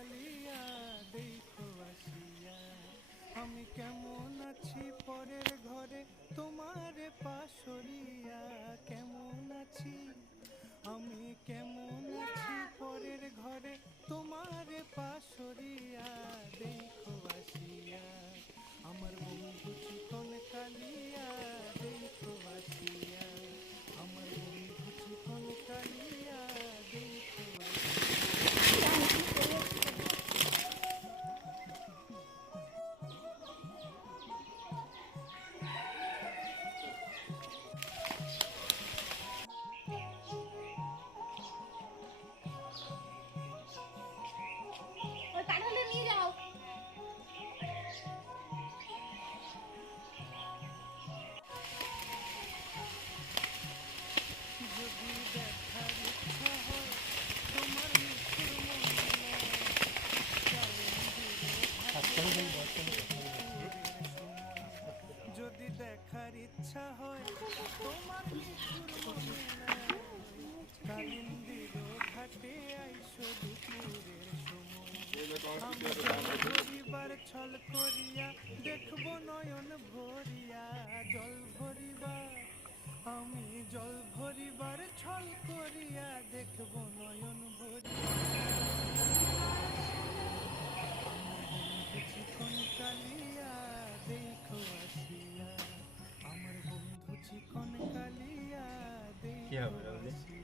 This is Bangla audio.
কালিয়া দেখো আসিয়া, আমি কেমন আছি পরের ঘরে তোমারে পাশরিয়া, কেমন আছি আমি কেমন আছি পরের ঘরে তোমারে পাশরিয়া দেখো আসিয়া, আমার বন্ধু চিকন কালিয়া দেখো আসিয়া, আমার বন্ধু চিকন কালিয়া দেখো ওই কাঁঠালটা নিয়ে যাও। যদি দেখার ইচ্ছা হয় তোমার নিষ্ঠুর মহিলা, যদি দেখার ইচ্ছা হয় তোমার নিষ্ঠুর মহিলা, কালিন্দির ঘাটে আইসো দুপুরের সময়, আমি জল ভরিবার ছল করিয়া দেখবো নয়ন ভরিয়া, জল ভরিবার আমি জল ভরিবার ছল করিয়া দেখবো নয়ন ভরিয়া, চিকন কালিয়া দেখো আসিয়া, আমার বন্ধু চিকন কালিয়া দেখো আসিয়া।